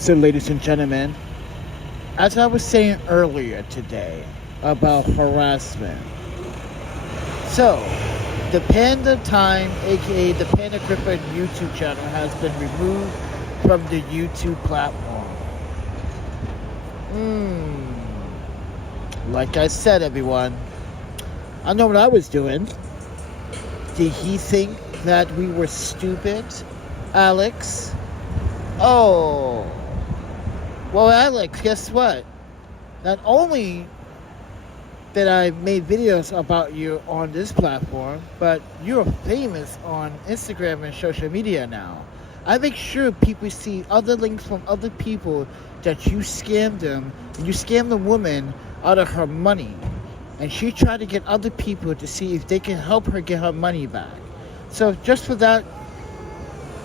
So, ladies and gentlemen, as I was saying earlier today about harassment, so the PandaTime, aka the PandaTime YouTube channel, has been removed from the YouTube platform. Like I said, everyone, I know what I was doing. Did he think that we were stupid, Alex? Oh. Well, Alex, guess what? Not only that I made videos about you on this platform, but you're famous on Instagram and social media now. I make sure people see other links from other people that you scammed them. And you scammed the woman out of her money. And she tried to get other people to see if they can help her get her money back. So just for that,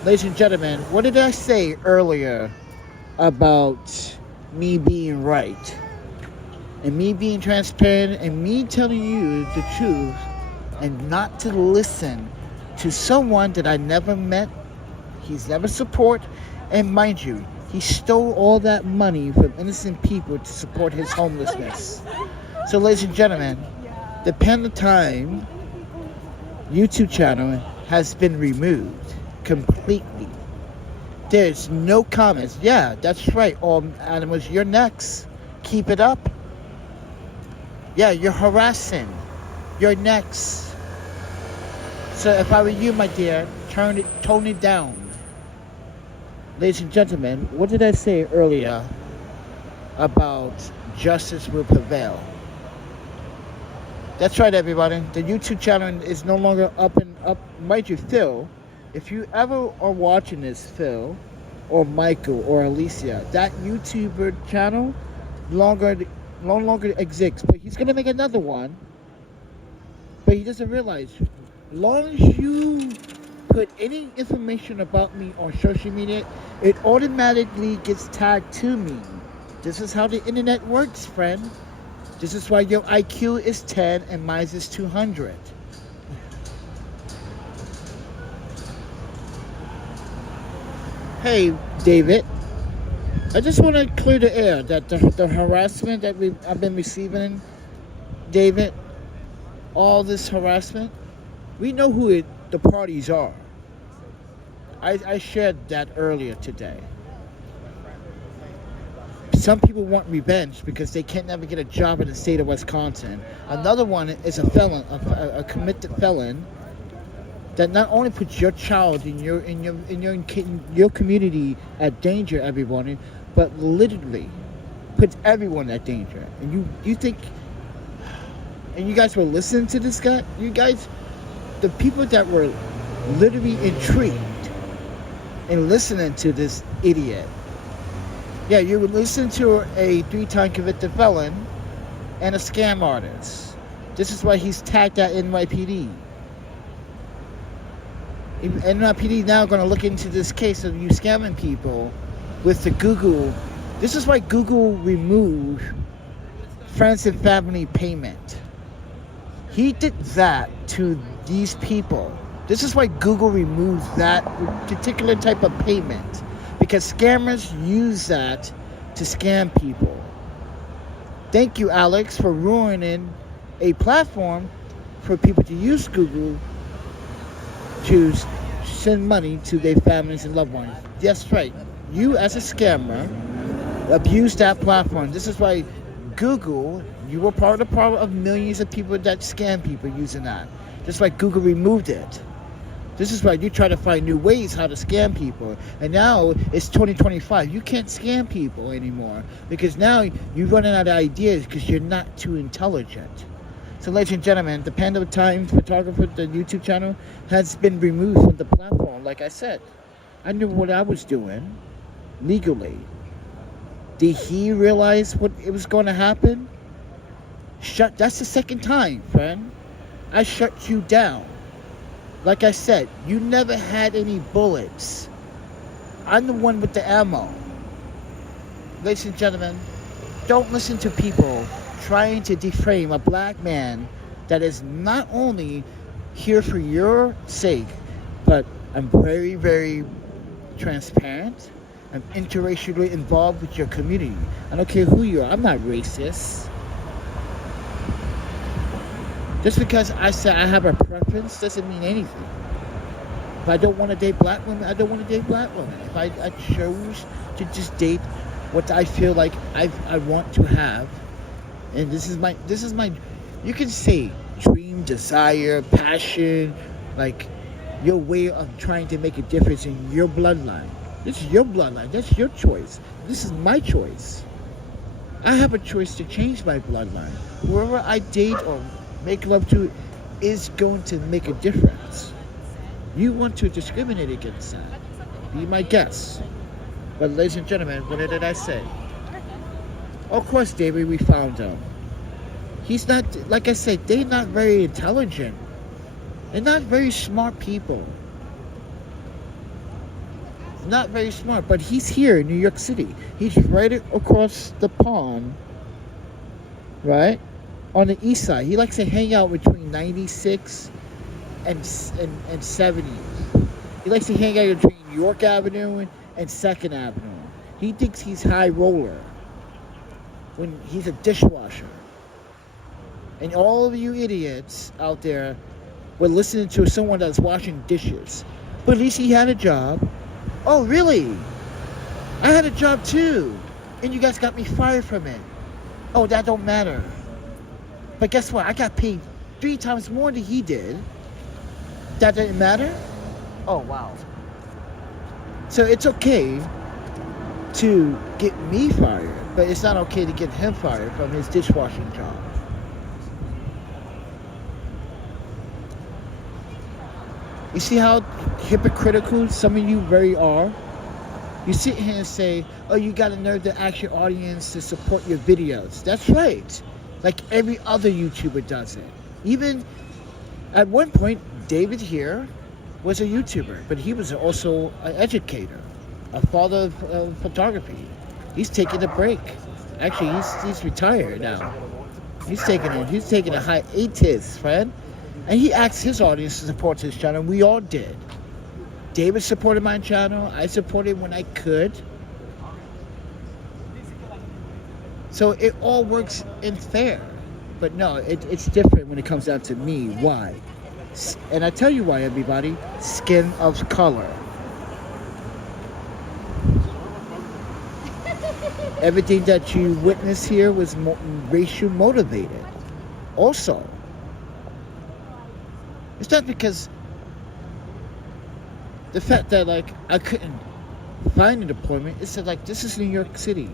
ladies and gentlemen, what did I say earlier about me being right and me being transparent and me telling you the truth and not to listen to someone that I never met, he's never support, and mind you, he stole all that money from innocent people to support his homelessness. So ladies and gentlemen, the PandaTime YouTube channel has been removed completely. There's no comments. Yeah, that's right. All animals, you're next. Keep it up. Yeah, you're harassing. You're next. So if I were you, my dear, tone it down. Ladies and gentlemen, what did I say earlier about justice will prevail? That's right, everybody. The YouTube channel is no longer up. Mind you, Phil, if you ever are watching this, Phil, or Michael, or Alicia, that YouTuber channel no longer exists. But he's going to make another one. But he doesn't realize, as long as you put any information about me on social media, it automatically gets tagged to me. This is how the internet works, friend. This is why your IQ is 10 and mine is 200. Hey, David. I just want to clear the air that the harassment that I've been receiving, David, all this harassment, we know who the parties are. I shared that earlier today. Some people want revenge because they can't never get a job in the state of Wisconsin. Another one is a felon, a convicted felon, that not only puts your child in your community at danger, everyone, but literally puts everyone at danger. And you think, and you guys were listening to this guy? You guys, the people that were literally intrigued and listening to this idiot. Yeah, you would listen to a 3-time convicted felon and a scam artist. This is why he's tagged at NYPD. NYPD now going to look into this case of you scamming people with the Google. This is why Google removed friends and family payment. He did that to these people. This is why Google removes that particular type of payment. Because scammers use that to scam people. Thank you, Alex, for ruining a platform for people to use Google to send money to their families and loved ones. That's right. You, as a scammer, abuse that platform. This is why Google, you were part of the problem of millions of people that scam people using that. Just like Google removed it. This is why you try to find new ways how to scam people. And now it's 2025. You can't scam people anymore. Because now you're running out of ideas because you're not too intelligent. So ladies and gentlemen, the PandaTime photographer, the YouTube channel, has been removed from the platform. Like I said, I knew what I was doing legally. Did he realize what it was going to happen? That's the second time, friend. I shut you down. Like I said, you never had any bullets. I'm the one with the ammo. Ladies and gentlemen, don't listen to people trying to defame a black man that is not only here for your sake, but I'm very, very transparent. I'm interracially involved with your community. I don't care who you are. I'm not racist. Just because I say I have a preference doesn't mean anything. If I don't want to date black women, I don't want to date black women. If I chose to just date what I feel like I want to have, and this is my, you can say dream, desire, passion, like your way of trying to make a difference in your bloodline. This is your bloodline. That's your choice. This is my choice. I have a choice to change my bloodline. Whoever I date or make love to is going to make a difference. You want to discriminate against that. Be my guest. But ladies and gentlemen, what did I say? Of course, David, we found him. He's not, like I said, they're not very intelligent. They're not very smart people. Not very smart, but he's here in New York City. He's right across the pond, right? On the east side. He likes to hang out between 96 and 70. He likes to hang out between York Avenue and 2nd Avenue. He thinks he's high roller when he's a dishwasher. And all of you idiots out there were listening to someone that's washing dishes. But at least he had a job. Oh, really? I had a job too. And you guys got me fired from it. Oh, that don't matter. But guess what? I got paid 3 times more than he did. That didn't matter? Oh, wow. So it's okay to get me fired, but it's not okay to get him fired from his dishwashing job. You see how hypocritical some of you very are? You sit here and say, oh, you got a nerve to ask your audience to support your videos. That's right. Like every other YouTuber does it. Even at one point, David here was a YouTuber, but he was also an educator, a father of photography. He's taking a break. Actually, he's retired now. He's taking a hiatus, friend. And he asked his audience to support his channel. We all did. David supported my channel. I supported when I could. So it all works in fair. But no, it's different when it comes down to me. Why? And I tell you why, everybody. Skin of color. Everything that you witness here was racial motivated. Also, it's not because the fact that like I couldn't find an employment. It's like this is New York City.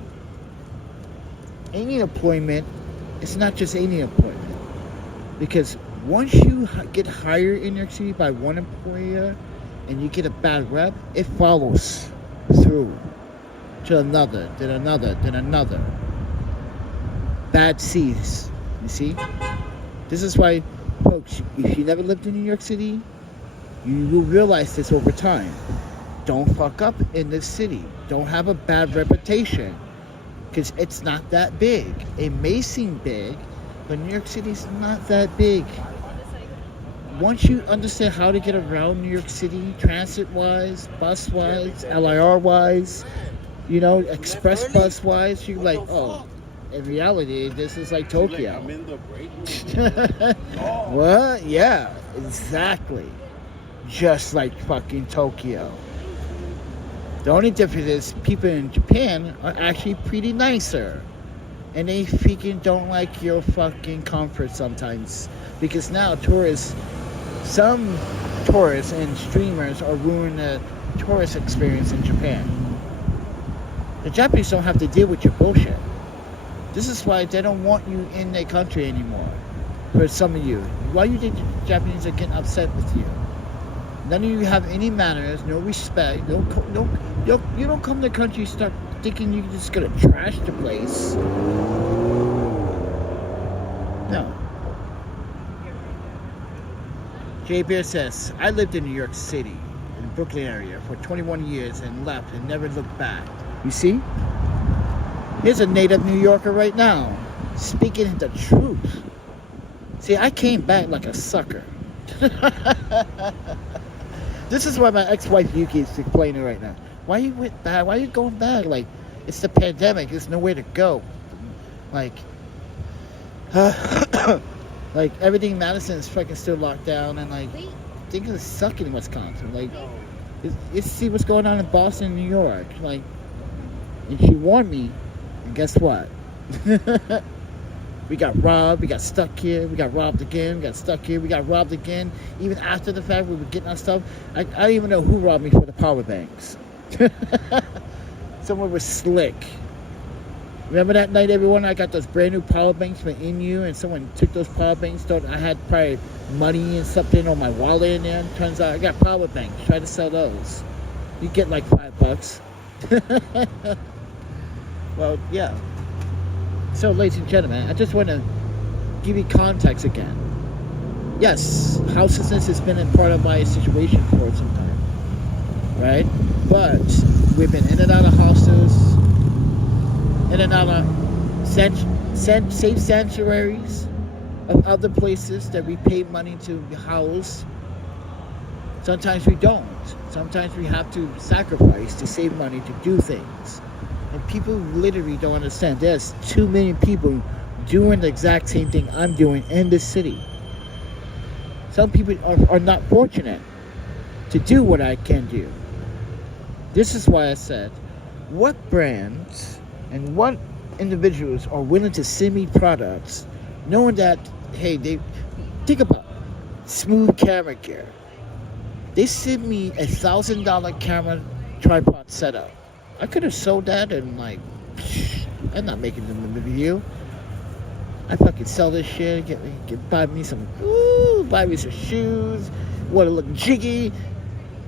Any employment, it's not just any employment. Because once you get hired in New York City by one employer and you get a bad rep, it follows through to another, then another, then another. Bad seeds, you see? This is why, folks, if you never lived in New York City, you will realize this over time. Don't fuck up in this city. Don't have a bad reputation. Because it's not that big. It may seem big, but New York City's not that big. Once you understand how to get around New York City, transit-wise, bus-wise, LIR-wise, you know, express bus-wise, you're like, oh, in reality, this is like Tokyo. What? Yeah, exactly. Just like fucking Tokyo. The only difference is people in Japan are actually pretty nicer. And they freaking don't like your fucking comfort sometimes. Because now some tourists and streamers are ruining the tourist experience in Japan. The Japanese don't have to deal with your bullshit. This is why they don't want you in their country anymore. For some of you. Why do you think the Japanese are getting upset with you? None of you have any manners, no respect. You don't come to the country and start thinking you're just gonna trash the place. No. Jay Bear says, I lived in New York City, in the Brooklyn area, for 21 years and left and never looked back. You see? Here's a native New Yorker right now, speaking the truth. See, I came back like a sucker. This is why my ex-wife Yuki is complaining right now. Why you went back? Why you going back? Like, it's the pandemic. There's nowhere to go. Like, like everything in Madison is fucking still locked down, and like things are sucking in Wisconsin. Like, you see what's going on in Boston and New York. Like, and she warned me, and guess what? We got robbed, we got stuck here, we got robbed again, we got stuck here, we got robbed again. Even after the fact we were getting our stuff, I don't even know who robbed me for the power banks. Someone was slick. Remember that night, everyone? I got those brand new power banks from INU, and someone took those power banks. Thought I had probably money and something on my wallet in there. Turns out I got power banks. Try to sell those. You get like $5. Well, yeah. So, ladies and gentlemen, I just want to give you context again. Yes, houselessness has been a part of my situation for some time, right? But we've been in and out of houses, in and out of safe sanctuaries of other places that we pay money to house. Sometimes we don't. Sometimes we have to sacrifice to save money to do things. And people literally don't understand. There's too many people doing the exact same thing I'm doing in this city. Some people are not fortunate to do what I can do. This is why I said, what brands and what individuals are willing to send me products knowing that, hey, they think about it. Smooth camera gear. They sent me a $1,000 camera tripod setup. I could have sold that and like, I'm not making them a review. I fucking sell this shit, buy me some shoes, want to look jiggy,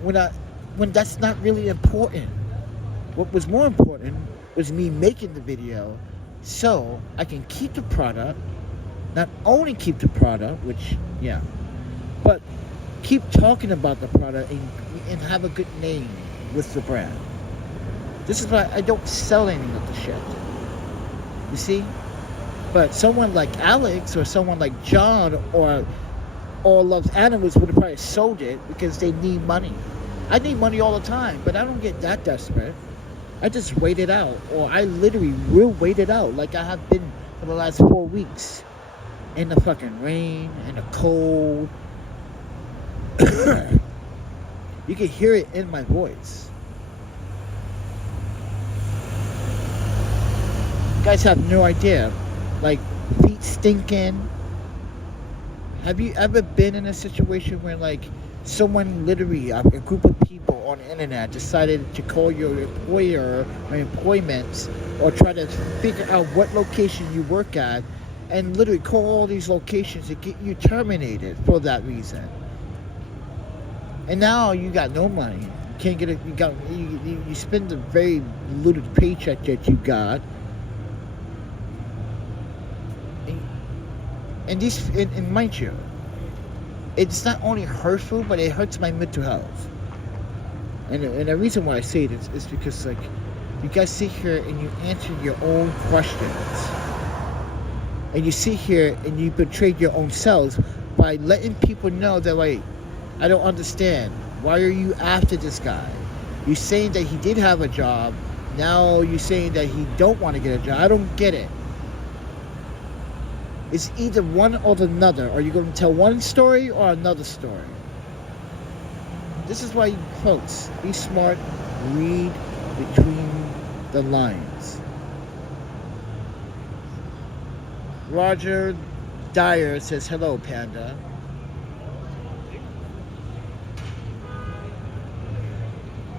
when that's not really important. What was more important was me making the video so I can keep the product, not only keep the product, which, yeah, but keep talking about the product and have a good name with the brand. This is why I don't sell any of the shit. You see? But someone like Alex or someone like John or All Loves Animals would have probably sold it because they need money. I need money all the time, but I don't get that desperate. I just wait it out. Or I literally will wait it out like I have been for the last 4 weeks. In the fucking rain, in the cold. You can hear it in my voice. You guys have no idea. Like, feet stinking. Have you ever been in a situation where, like, someone literally, a group of people on the internet decided to call your employer or employment or try to figure out what location you work at and literally call all these locations to get you terminated for that reason? And now you got no money. You can't get it. You spend the very little paycheck that you got. And mind you, it's not only hurtful, but it hurts my mental health. And the reason why I say it is because, like, you guys sit here and you answer your own questions. And you sit here and you betray your own selves by letting people know that, like, I don't understand. Why are you after this guy? You're saying that he did have a job. Now you're saying that he don't want to get a job. I don't get it. It's either one or the other. Are you going to tell one story or another story? This is why, folks, be smart, read between the lines. Roger Dyer says, hello, Panda.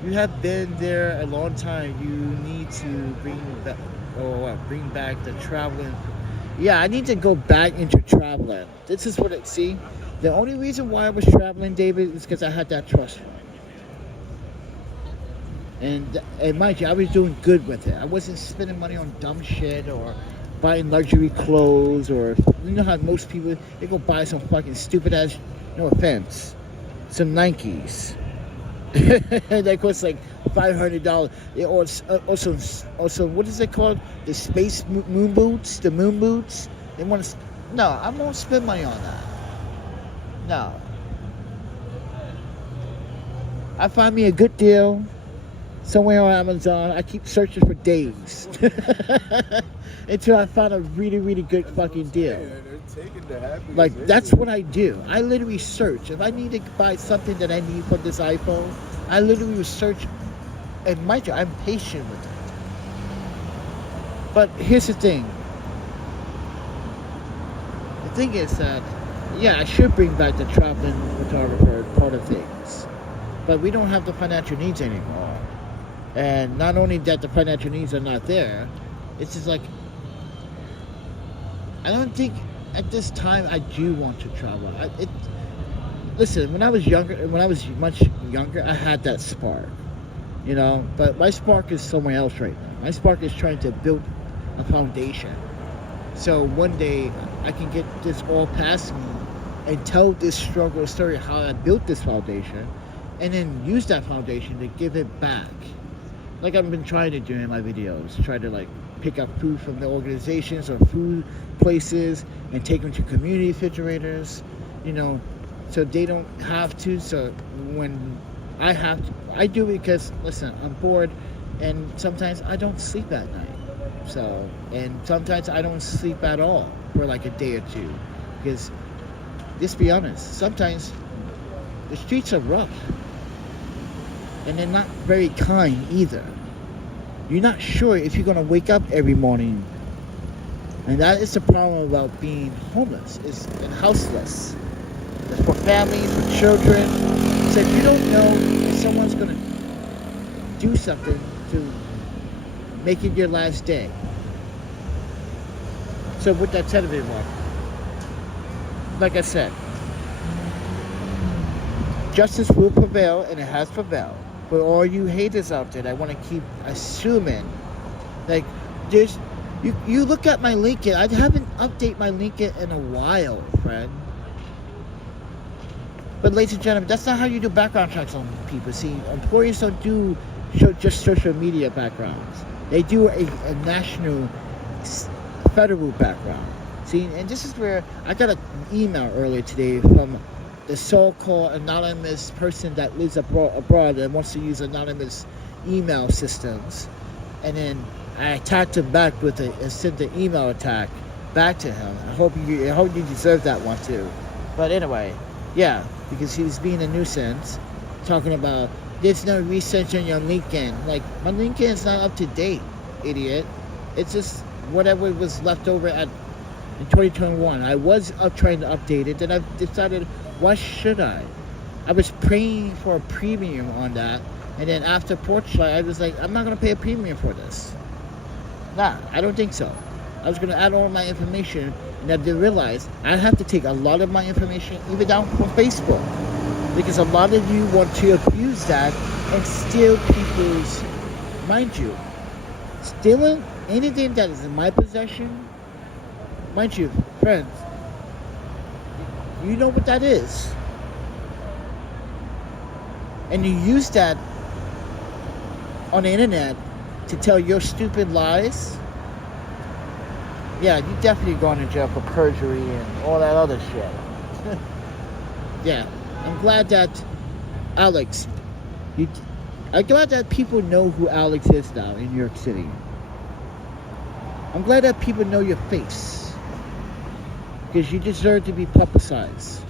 You have been there a long time. You need to bring back the traveling. Yeah, I need to go back into traveling. This is what it, see? The only reason why I was traveling, David, is because I had that trust. And mind you, I was doing good with it. I wasn't spending money on dumb shit or buying luxury clothes or, you know how most people, they go buy some fucking stupid ass, no offense, some Nikes. That cost like $500. Also, what is it called? The space moon boots? The moon boots? They want to. No, I won't spend money on that. No. I find me a good deal. somewhere on Amazon. I keep searching for days until I found a really, really good fucking deal. Like, that's what I do. I literally search. If I need to buy something that I need for this iPhone, I literally will search. And mind you, I'm patient with it. But here's the thing. The thing is that, yeah, I should bring back the traveling photographer part of things. But we don't have the financial needs anymore. And not only that the financial needs are not there, it's just like, I don't think at this time I do want to travel. Listen, when I was much younger, I had that spark, you know, but my spark is somewhere else right now. My spark is trying to build a foundation. So one day I can get this all past me and tell this struggle story, how I built this foundation, and then use that foundation to give it back. Like I've been trying to do in my videos, try to like pick up food from the organizations or food places and take them to community refrigerators, you know, so they don't have to. So when I have to, I do it because, listen, I'm bored and sometimes I don't sleep at night. So, and sometimes I don't sleep at all for like a day or two, because let's be honest, sometimes the streets are rough and they're not very kind either. You're not sure if you're going to wake up every morning. And that is the problem about being homeless and houseless. It's for families, for children. So if you don't know if someone's going to do something to make it your last day. So with that said, everyone, like I said, justice will prevail, and it has prevailed. For all you haters out there that want to keep assuming, like, there's, you look at my LinkedIn. I haven't updated my LinkedIn in a while, friend. But ladies and gentlemen, that's not how you do background checks on people. See, employers don't do just social media backgrounds. They do a national, federal background. See, and this is where I got an email earlier today from the so-called anonymous person that lives abroad and wants to use anonymous email systems. And then I attacked him back with sent the email attack back to him. I hope you deserve that one too. But anyway, yeah, because he was being a nuisance, talking about there's no research on your LinkedIn. Like, my LinkedIn is not up to date, idiot. It's just whatever was left over in 2021. I was trying to update it, then I decided, why should I? I was praying for a premium on that, and then after Portugal, I was like, I'm not going to pay a premium for this. Nah, I don't think so. I was going to add all my information, and I did realize I have to take a lot of my information even down from Facebook, because a lot of you want to abuse that and steal people's, mind you, stealing anything that is in my possession, mind you, friends, you know what that is. And you use that on the internet to tell your stupid lies. Yeah, you definitely going to jail for perjury and all that other shit. Yeah, I'm glad that Alex, I'm glad that people know who Alex is now in New York City. I'm glad that people know your face, because you deserve to be publicized.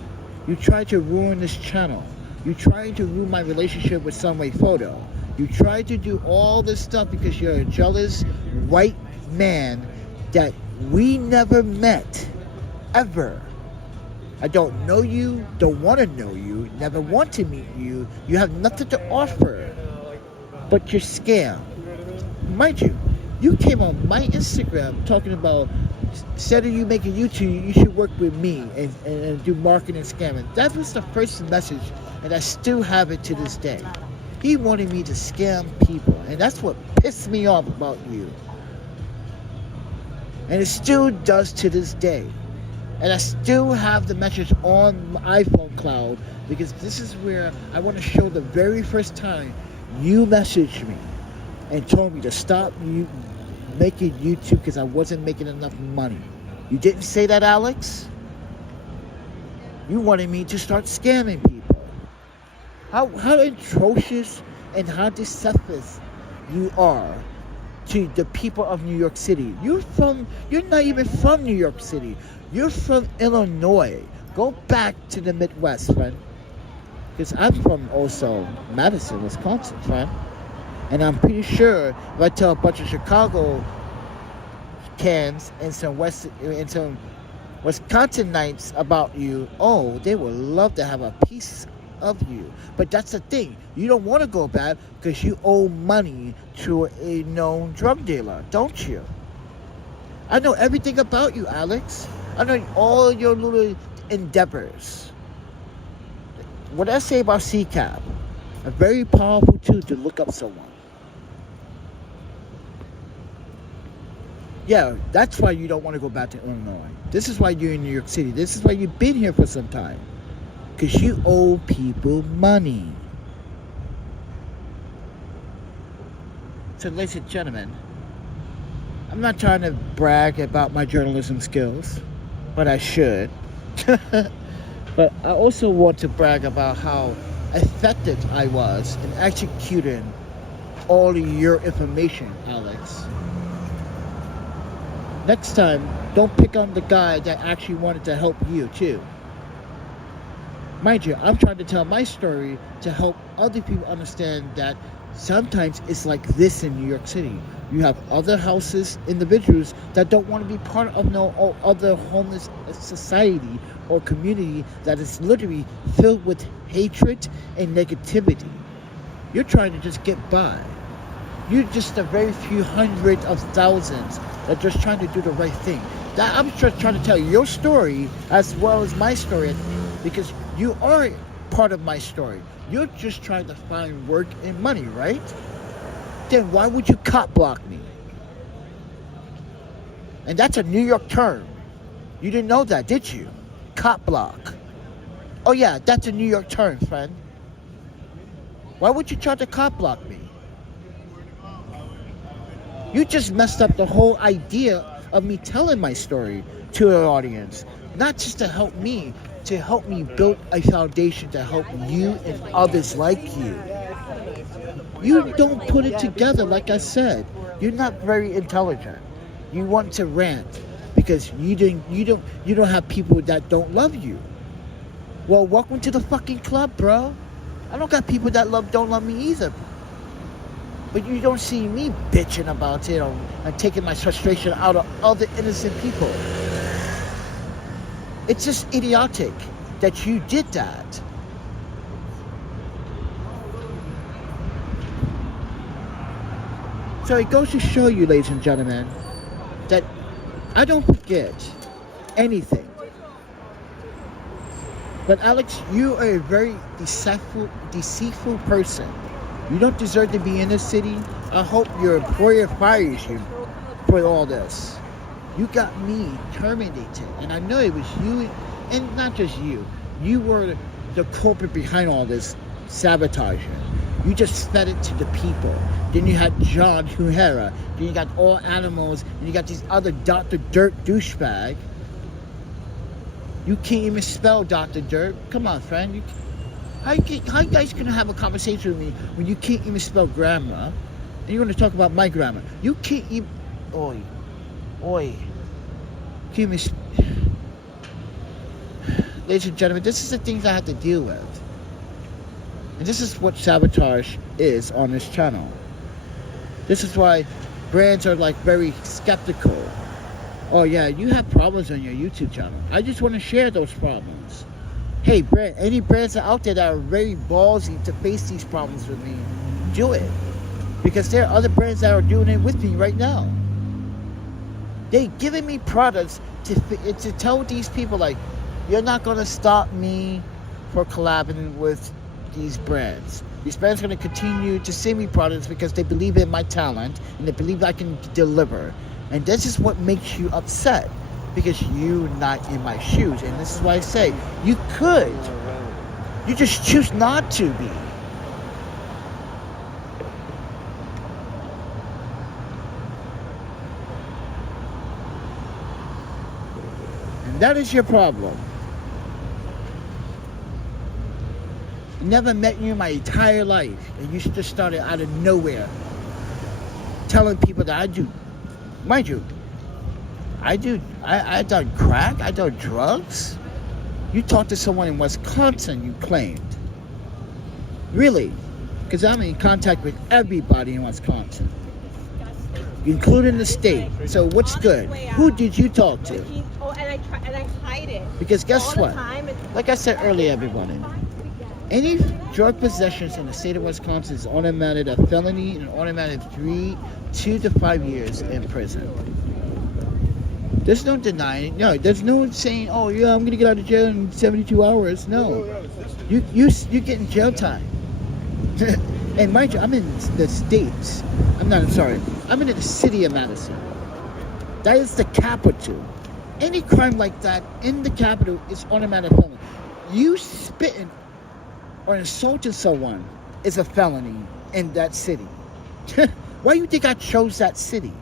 You tried to ruin this channel. You tried to ruin my relationship with Sunway Photo. You tried to do all this stuff because you're a jealous white man that we never met, ever. I don't know you, don't want to know you, never want to meet you. You have nothing to offer but your scam. Mind you, you came on my Instagram talking about, instead of you making YouTube, you should work with me and do marketing and scamming. That was the first message, and I still have it to this day. He wanted me to scam people, and that's what pissed me off about you. And it still does to this day. And I still have the message on my iPhone cloud, because this is where I want to show the very first time you messaged me and told me to stop making YouTube because I wasn't making enough money. You didn't say that, Alex? You wanted me to start scamming people. How atrocious and how deceptive you are to the people of New York City. You're not even from New York City. You're from Illinois. Go back to the Midwest, friend. Because I'm from also Madison, Wisconsin, friend. And I'm pretty sure if I tell a bunch of Chicago cans and some Wisconsinites about you, oh, they would love to have a piece of you. But that's the thing. You don't want to go back because you owe money to a known drug dealer, don't you? I know everything about you, Alex. I know all your little endeavors. What I say about CCAP, a very powerful tool to look up someone. Yeah, that's why you don't want to go back to Illinois. This is why you're in New York City. This is why you've been here for some time. Because you owe people money. So, ladies and gentlemen, I'm not trying to brag about my journalism skills, but I should. But I also want to brag about how effective I was in executing all of your information, Alex. Next time, don't pick on the guy that actually wanted to help you, too. Mind you, I'm trying to tell my story to help other people understand that sometimes it's like this in New York City. You have other houses, individuals that don't want to be part of no other homeless society or community that is literally filled with hatred and negativity. You're trying to just get by. You're just a very few hundred of thousands that are just trying to do the right thing. That I'm just trying to tell your story as well as my story, because you are part of my story. You're just trying to find work and money, right? Then why would you cop block me? And that's a New York term. You didn't know that, did you? Cop block. Oh yeah, that's a New York term, friend. Why would you try to cop block me? You just messed up the whole idea of me telling my story to an audience. Not just to help me build a foundation to help you and others like you. You don't put it together, like I said. You're not very intelligent. You want to rant because you don't have people that don't love you. Well, welcome to the fucking club, bro. I don't got people that don't love me either. But you don't see me bitching about it and taking my frustration out of other innocent people. It's just idiotic that you did that. So it goes to show you, ladies and gentlemen, that I don't forget anything. But Alex, you are a very deceitful person. You don't deserve to be in this city. I hope your employer fires you for all this. You got me terminated, and I know it was you, and not just you. You were the culprit behind all this sabotaging. You just fed it to the people. Then you had John Huhera. Then you got All Animals, and you got these other Dr. Dirt douchebag. You can't even spell Dr. Dirt. Come on, friend. How you guys gonna have a conversation with me when you can't even spell grammar? And you're gonna talk about my grammar. You can't even. Oi. Can't even. Ladies and gentlemen, this is the things I have to deal with. And this is what sabotage is on this channel. This is why brands are like very skeptical. Oh yeah, you have problems on your YouTube channel. I just want to share those problems. Hey, any brands out there that are very ballsy to face these problems with me, do it. Because there are other brands that are doing it with me right now. They're giving me products to tell these people, like, you're not going to stop me for collabing with these brands. These brands are going to continue to send me products because they believe in my talent and they believe I can deliver. And this is what makes you upset, because you're not in my shoes. And this is why I say you could. You just choose not to be. And that is your problem. Never met you in my entire life, and you just started out of nowhere telling people that I do. Mind you, I done crack, I done drugs. You talked to someone in Wisconsin, you claimed. Really? Because I'm in contact with everybody in Wisconsin, including the state. So what's good? Who did you talk to? And I hide it. Because guess what? Like I said earlier, everybody, any drug possessions in the state of Wisconsin is automatic a felony and automatic 2 to 5 years in prison. There's no denying. No, there's no saying, oh yeah, I'm gonna get out of jail in 72 hours. No, you getting jail time. And mind you, I'm in the States. I'm in the city of Madison. That is the capital. Any crime like that in the capital is automatic felony. You spitting or insulting someone is a felony in that city. Why do you think I chose that city?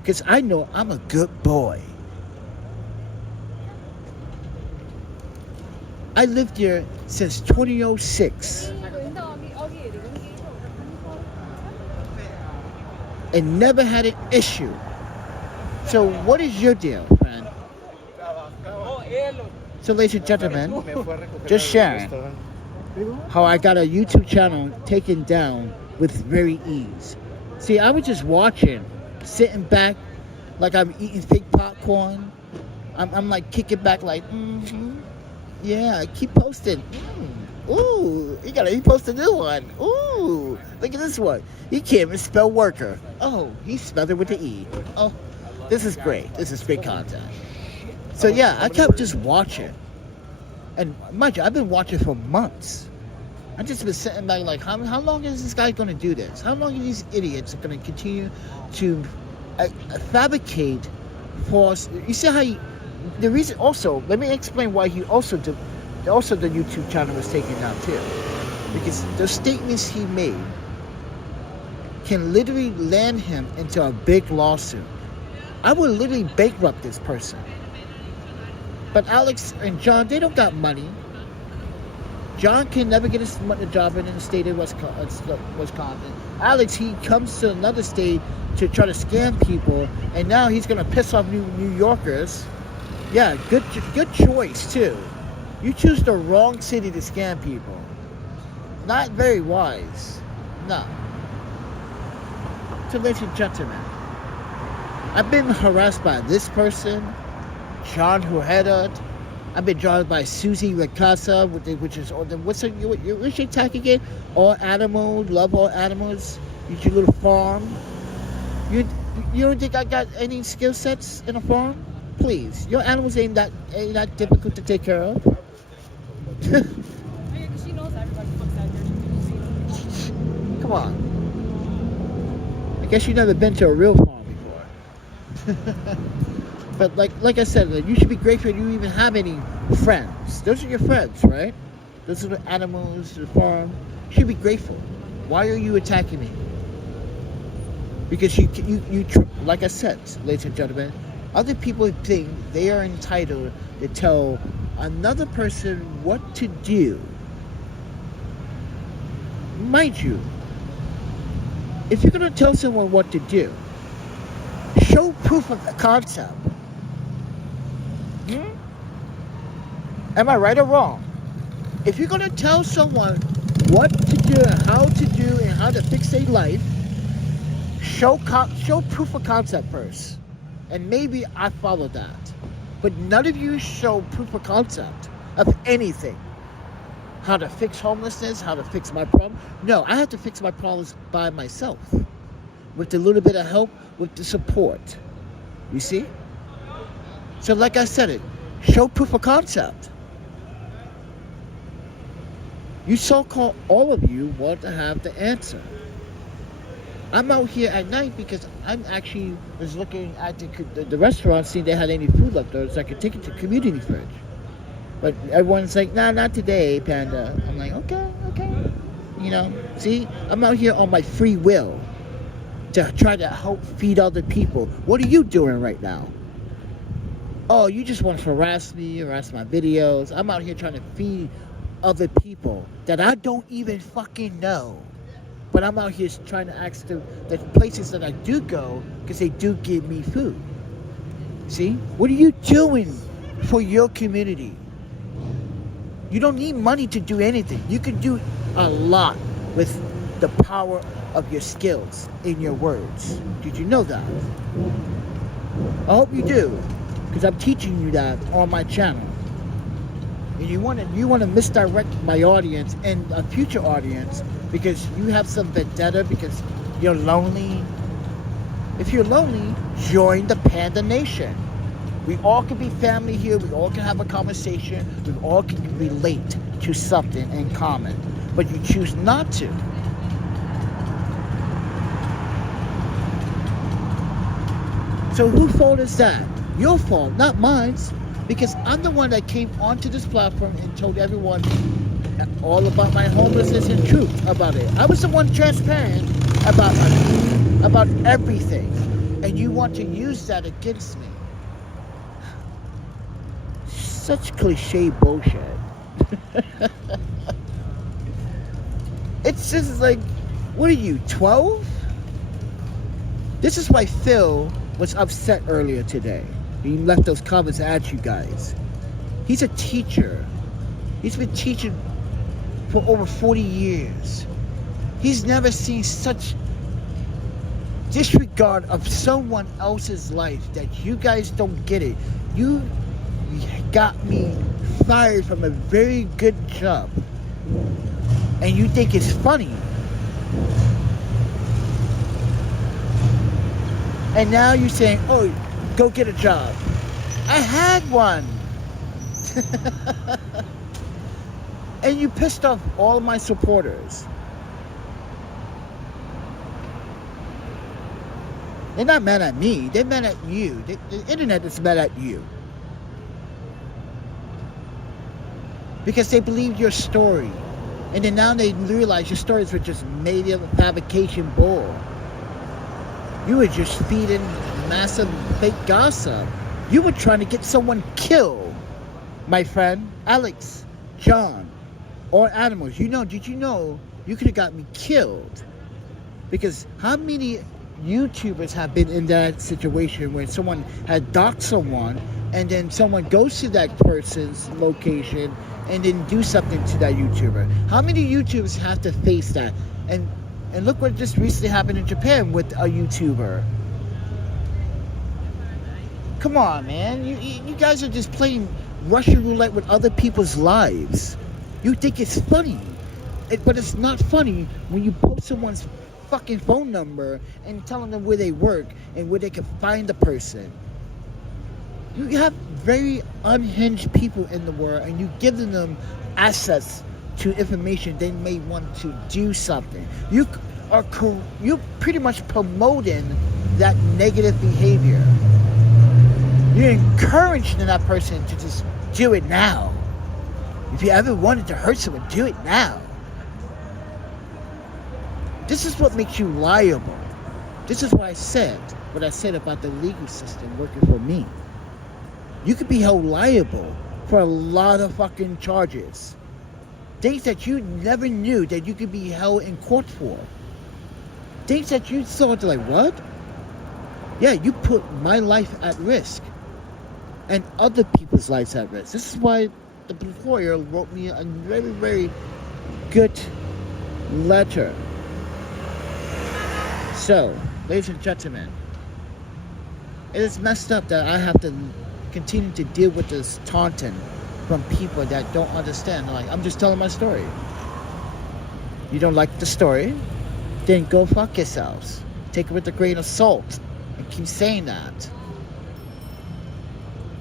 Because I know I'm a good boy. I lived here since 2006 and never had an issue. So what is your deal, friend? So ladies and gentlemen, just sharing how I got a YouTube channel taken down with very ease. See, I was just watching, sitting back like I'm eating fake popcorn. I'm like kicking back like, yeah, keep posting. Ooh, he posted a new one. Ooh, look at this one. He can't even spell worker. Oh, he spelled it with the E. Oh, this is great. This is great content. So yeah, I kept just watching. And mind you, I've been watching for months. I've just been sitting back like, how long is this guy going to do this? How long are these idiots going to continue to fabricate false? You see how the reason also, let me explain why he also the YouTube channel was taken down too. Because the statements he made can literally land him into a big lawsuit. I would literally bankrupt this person. But Alex and John, they don't got money. John can never get a job in the state of Wisconsin. Alex, he comes to another state to try to scam people, and now he's going to piss off New Yorkers. Yeah, good choice, too. You choose the wrong city to scam people. Not very wise. No. So, ladies and gentlemen, I've been harassed by this person, John Huerta. I've been drawn by Susie Ricasa, which is what's your tag again? All animals, love all animals. Your little farm. You don't think I got any skill sets in a farm? Please, your animals ain't that difficult to take care of. She knows everybody looks at her. Come on. I guess you've never been to a real farm before. But like I said, you should be grateful you even have any friends. Those are your friends, right? Those are the animals, the farm. You should be grateful. Why are you attacking me? Because you like I said, ladies and gentlemen, other people think they are entitled to tell another person what to do. Mind you, if you're going to tell someone what to do, show proof of the concept. Am I right or wrong? If you're going to tell someone what to do and how to fix their life, show proof of concept first. And maybe I follow that. But none of you show proof of concept of anything. How to fix homelessness, how to fix my problem. No, I have to fix my problems by myself. With a little bit of help, with the support. You see? So like I said show proof of concept. You so-called, all of you want to have the answer. I'm out here at night because I'm actually was looking at the restaurant, seeing they had any food left over, so I could take it to community fridge. But everyone's like, nah, not today, Panda. I'm like, okay. You know, see, I'm out here on my free will to try to help feed other people. What are you doing right now? Oh, you just want to harass me, harass my videos. I'm out here trying to feed other people that I don't even fucking know. But I'm out here trying to ask the places that I do go because they do give me food. See? What are you doing for your community? You don't need money to do anything. You can do a lot with the power of your skills in your words. Did you know that? I hope you do, because I'm teaching you that on my channel. And you want to misdirect my audience and a future audience because you have some vendetta because you're lonely. If you're lonely, join the Panda Nation. We all can be family here. We all can have a conversation. We all can relate to something in common. But you choose not to. So whose fault is that? Your fault, not mine. Because I'm the one that came onto this platform and told everyone all about my homelessness and truth about it. I was the one transparent about everything. And you want to use that against me. Such cliche bullshit. It's just like, what are you, 12? This is why Phil was upset earlier today. He left those comments at you guys. He's a teacher. He's been teaching for over 40 years. He's never seen such disregard of someone else's life that you guys don't get it. You got me fired from a very good job. And you think it's funny. And now you're saying, oh, go get a job. I had one. And you pissed off all of my supporters. They're not mad at me. They're mad at you. The internet is mad at you. Because they believed your story. And then now they realize your stories were just made up fabrication bull. You were just feeding massive fake gossip. You were trying to get someone killed, my friend, Alex, John, or animals. Did you know you could have got me killed? Because how many YouTubers have been in that situation where someone had doxed someone and then someone goes to that person's location and then do something to that YouTuber? How many YouTubers have to face that? And look what just recently happened in Japan with a YouTuber. Come on, man. You guys are just playing Russian roulette with other people's lives. You think it's funny. But it's not funny when you post someone's fucking phone number and telling them where they work and where they can find the person. You have very unhinged people in the world and you give them access to information they may want to do something. You're pretty much promoting that negative behavior. You're encouraging that person to just do it now. If you ever wanted to hurt someone, do it now. This is what makes you liable. This is what I said about the legal system working for me. You could be held liable for a lot of fucking charges. Things that you never knew that you could be held in court for. Things that you thought like, what? Yeah, you put my life at risk. And other people's lives at risk. This is why the employer wrote me a very, very good letter. So, ladies and gentlemen, it is messed up that I have to continue to deal with this taunting from people that don't understand. Like, I'm just telling my story. You don't like the story? Then go fuck yourselves. Take it with a grain of salt. And keep saying that.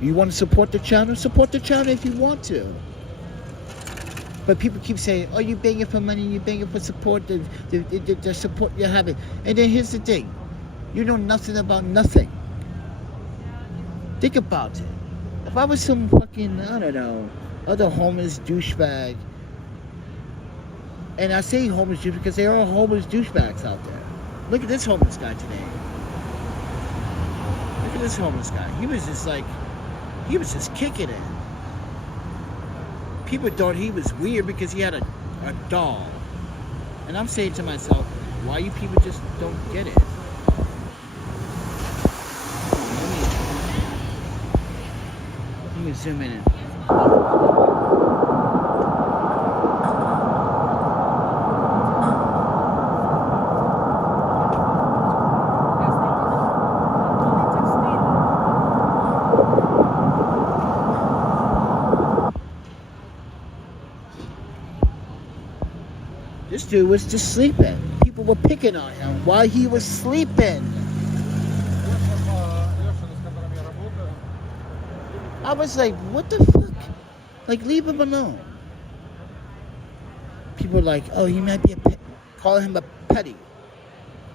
You want to support the channel? Support the channel if you want to. But people keep saying, oh, you're begging for money, you're begging for support, the support you're having. And then here's the thing. You know nothing about nothing. Think about it. If I was some fucking, I don't know, other homeless douchebag, and I say homeless douchebag because there are homeless douchebags out there. Look at this homeless guy today. Look at this homeless guy. He was just kicking it. people thought he was weird because he had a doll. And I'm saying to myself, why you people just don't get it? Let me zoom in. This dude was just sleeping. People were picking on him while he was sleeping. I was like, what the fuck? Like, leave him alone. People were like, oh, he might be a pet. Call him a petty.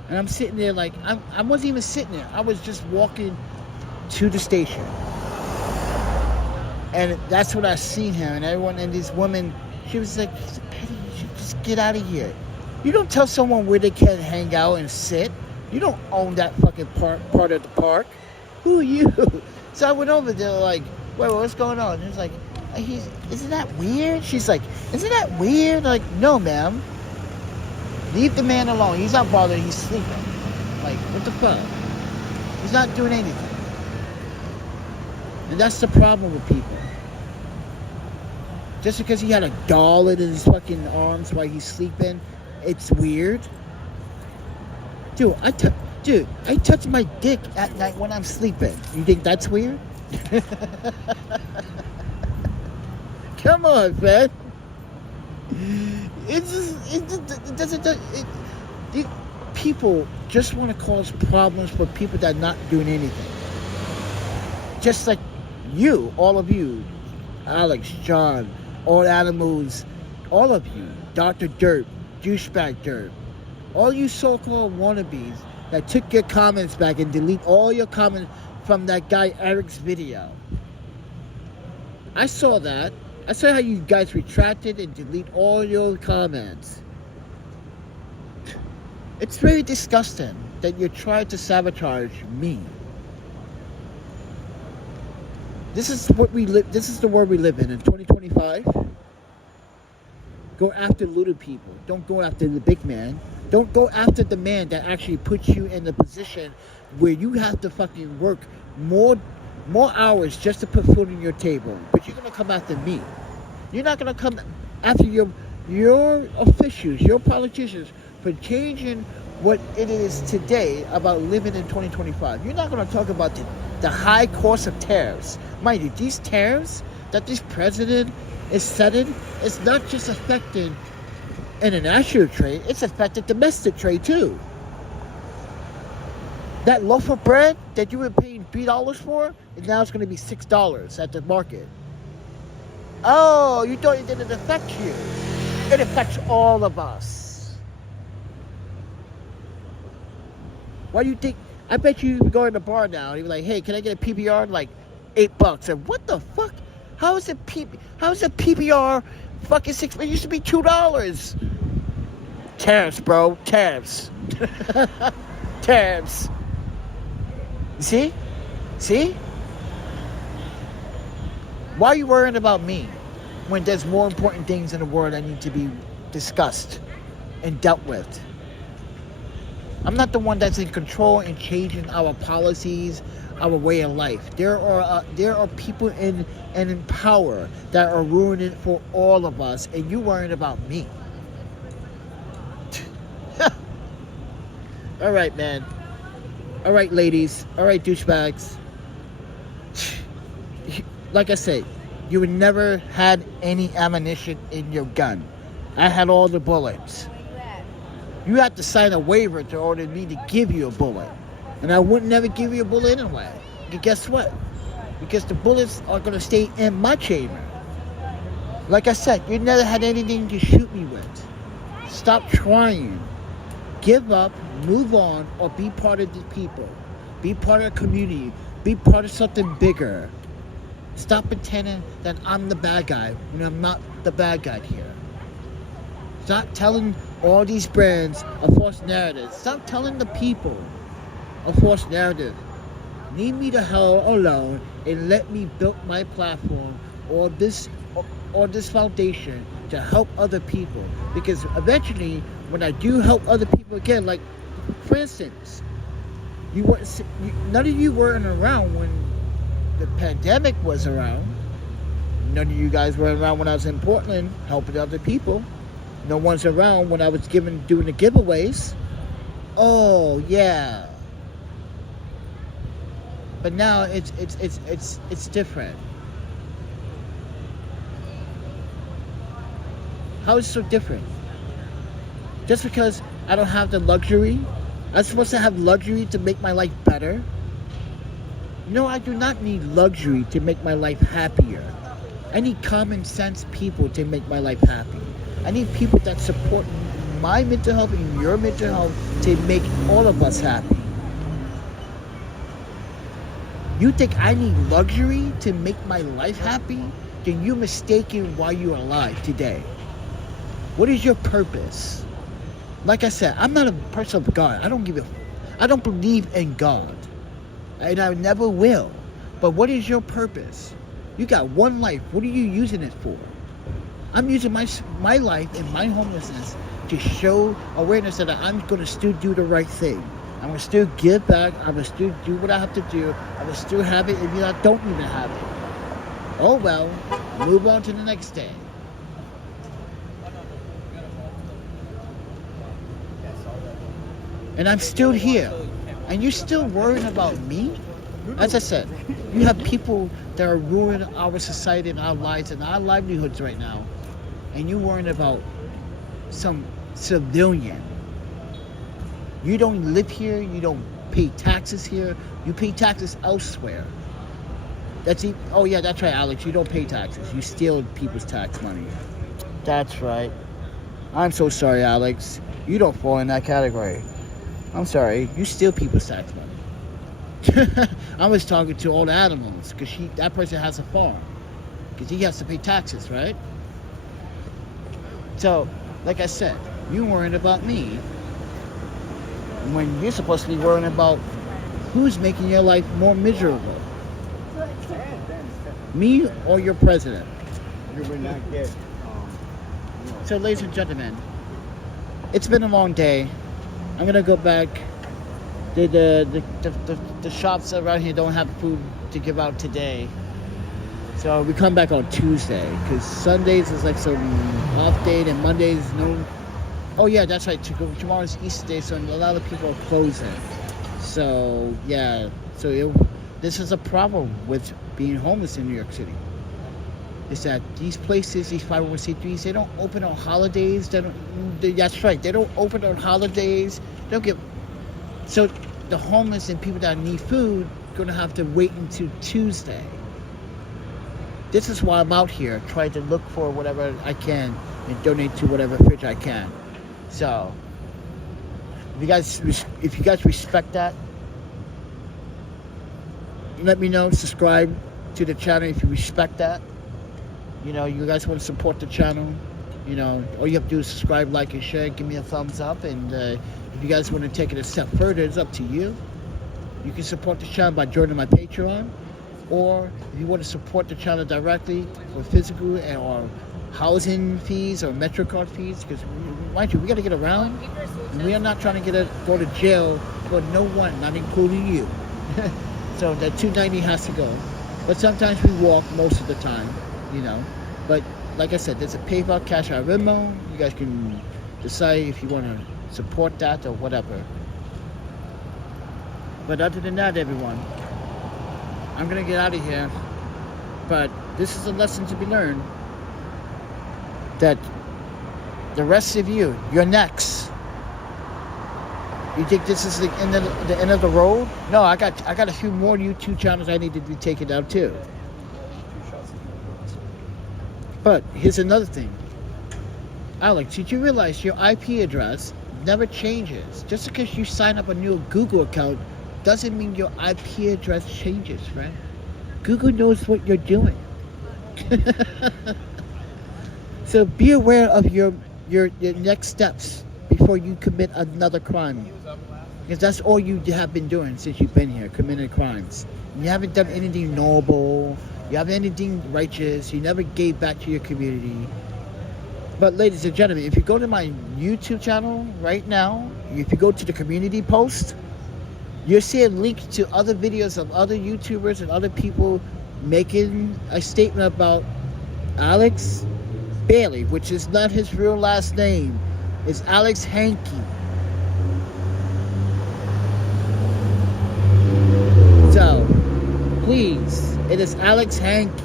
And I'm sitting there like, I wasn't even sitting there. I was just walking to the station. And that's when I seen him. And everyone, and this woman, she was like, he's a petty. You should just get out of here. You don't tell someone where they can hang out and sit. You don't own that fucking part of the park. Who are you? So I went over there like, wait, what's going on? And it's like, isn't that weird? She's like, isn't that weird? Like, no, ma'am. Leave the man alone. He's not bothered. He's sleeping. Like, what the fuck? He's not doing anything. And that's the problem with people. Just because he had a doll in his fucking arms while he's sleeping, it's weird. Dude, I touch my dick at night when I'm sleeping. You think that's weird? Come on, man. People just want to cause problems for people that are not doing anything. Just like you, all of you, Alex, John, all animals, all of you, Dr. Dirt, Douchebag Dirt, all you so-called wannabes that took your comments back and delete all your comments from that guy Eric's video. I saw that. I saw how you guys retracted and delete all your comments. It's very disgusting that you're trying to sabotage me. This is what we live. This is the world we live in 2025. Go after little people. Don't go after the big man. Don't go after the man that actually puts you in the position where you have to fucking work more hours just to put food on your table. But you're gonna come after me. You're not gonna come after your officials, your politicians, for changing what it is today about living in 2025. You're not gonna talk about the high cost of tariffs. Mind you, these tariffs that this president is setting, it's not just affecting international trade, it's affecting domestic trade too. That loaf of bread that you were paying $3 for, and now it's going to be $6 at the market. Oh, you thought it didn't affect you. It affects all of us. Why do you think? I bet you go in the bar now and you're like, hey, can I get a PBR? Like $8. And what the fuck? How is a PBR fucking $6? It used to be $2. Tariffs, bro. Tariffs. Tariffs. See? Why are you worrying about me when there's more important things in the world that need to be discussed and dealt with? I'm not the one that's in control and changing our policies, our way of life. There are people in power that are ruining it for all of us, and you worrying about me. All right, man. All right, ladies. All right, douchebags. Like I said, you never had any ammunition in your gun. I had all the bullets. You had to sign a waiver in order for me to give you a bullet. And I would never give you a bullet anyway. And guess what? Because the bullets are going to stay in my chamber. Like I said, you never had anything to shoot me with. Stop trying. Give up, move on, or be part of the people. Be part of the community. Be part of something bigger. Stop pretending that I'm the bad guy when I'm not the bad guy here. Stop telling all these brands a false narrative. Stop telling the people a false narrative. Leave me the hell alone and let me build my platform or this on this foundation to help other people. Because eventually, when I do help other people again, like for instance, none of you weren't around when the pandemic was around. None of you guys were around when I was in Portland helping other people. No one's around when I was doing the giveaways. Oh yeah. But now it's different. How is it so different? Just because I don't have the luxury, I'm supposed to have luxury to make my life better? No, I do not need luxury to make my life happier. I need common sense people to make my life happy. I need people that support my mental health and your mental health to make all of us happy. You think I need luxury to make my life happy? Then you're mistaken why you're alive today. What is your purpose? Like I said, I'm not a person of God. I don't believe in God. And I never will. But what is your purpose? You got one life. What are you using it for? I'm using my life and my homelessness to show awareness that I'm going to still do the right thing. I'm going to still give back. I'm going to still do what I have to do. I'm going to still have it if I don't even have it. Oh well, move on to the next day. And I'm still here. And you're still worrying about me? As I said, you have people that are ruining our society and our lives and our livelihoods right now. And you're worrying about some civilian. You don't live here. You don't pay taxes here. You pay taxes elsewhere. Oh yeah, that's right, Alex. You don't pay taxes. You steal people's tax money. That's right. I'm so sorry, Alex. You don't fall in that category. I'm sorry. You steal people's tax money. I was talking to all the animals because that person has a farm because he has to pay taxes, right? So, like I said, you're worrying about me when you're supposed to be worrying about who's making your life more miserable. Me or your president? You will not get. So, ladies and gentlemen, it's been a long day. I'm gonna go back. The shops around here don't have food to give out today, so we come back on Tuesday because Sundays is like some off day and Mondays no. Oh yeah, that's right. Tomorrow's Easter Day, so a lot of people are closing. So yeah, this is a problem with being homeless in New York City. Is that these places, these 501c3s, they don't open on holidays. That's right. They don't open on holidays. They don't give. So the homeless and people that need food are gonna have to wait until Tuesday. This is why I'm out here trying to look for whatever I can and donate to whatever fridge I can. So if you guys respect that, let me know. Subscribe to the channel if you respect that. You know, you guys want to support the channel, you know, all you have to do is subscribe, like, and share. Give me a thumbs up. And if you guys want to take it a step further, it's up to you. You can support the channel by joining my Patreon. Or if you want to support the channel directly with physical or housing fees or MetroCard fees, because mind you, we got to get around. And we are not trying to go to jail for no one, not including you. So that $2.90 has to go. But sometimes we walk most of the time. You know, but like I said, there's a PayPal, Cash App, Venmo. You guys can decide if you want to support that or whatever. But other than that, everyone, I'm gonna get out of here. But this is a lesson to be learned that the rest of you're next. You think this is the end of the road? No, I got a few more YouTube channels I need to be taken out too. But here's another thing. Alex, did you realize your IP address never changes? Just because you sign up a new Google account doesn't mean your IP address changes, right? Google knows what you're doing. So be aware of your next steps before you commit another crime. Because that's all you have been doing since you've been here, committing crimes. You haven't done anything noble. You haven't anything righteous. You never gave back to your community. But ladies and gentlemen, if you go to my YouTube channel right now, if you go to the community post, you're seeing links to other videos of other YouTubers and other people making a statement about Alex Bailey, which is not his real last name. It's Alex Hankey. So, please, it is Alex Hankey.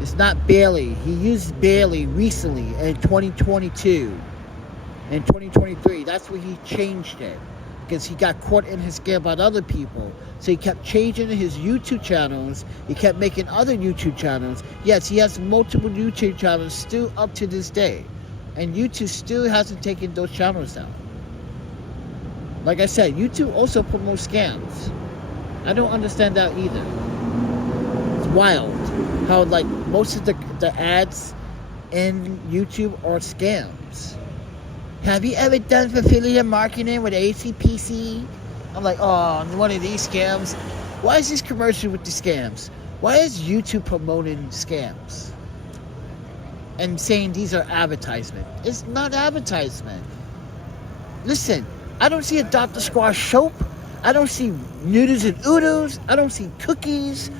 It's not Bailey. He used Bailey recently in 2022. In 2023, that's where he changed it. Because he got caught in his scam about other people. So he kept changing his YouTube channels. He kept making other YouTube channels. Yes, he has multiple YouTube channels still up to this day. And YouTube still hasn't taken those channels down. Like I said, YouTube also promotes scams. I don't understand that either. It's wild how like most of the ads in YouTube are scams. Have you ever done affiliate marketing with ACPC? I'm like, oh, one of these scams. Why is this commercial with the scams? Why is YouTube promoting scams? And saying these are advertisement. It's not advertisement. Listen, I don't see a Dr. Squash soap. I don't see noodles and oodles. I don't see cookies.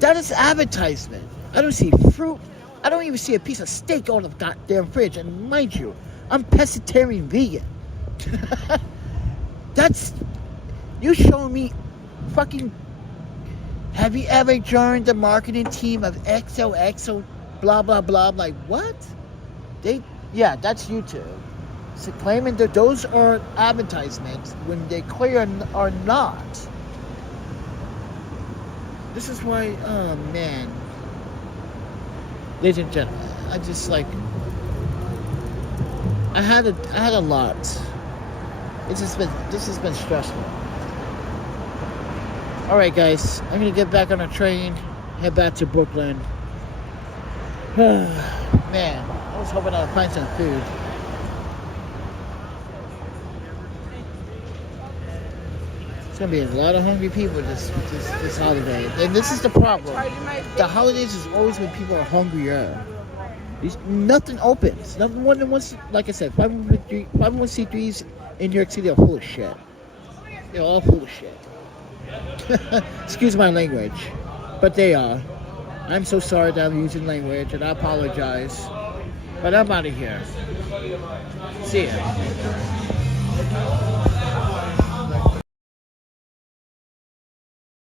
That is advertisement. I don't see fruit. I don't even see a piece of steak on the goddamn fridge. And mind you, I'm pescatarian vegan. That's... You showing me fucking... Have you ever joined the marketing team of XOXO blah blah blah? I'm like, what? Yeah, that's YouTube. So claiming that those are advertisements when they clear are not. This is why, oh man. Ladies and gentlemen, I just like... I had a lot. This has been stressful. Alright guys, I'm gonna get back on a train, head back to Brooklyn. Man, I was hoping I'd find some food. There's gonna be a lot of hungry people this holiday. And this is the problem. The holidays is always when people are hungrier. Nothing opens. Nothing more than once, like I said, 501c3s in New York City are full of shit. They're all full of shit. Excuse my language, but they are. I'm so sorry that I'm using language, and I apologize. But I'm out of here. See ya.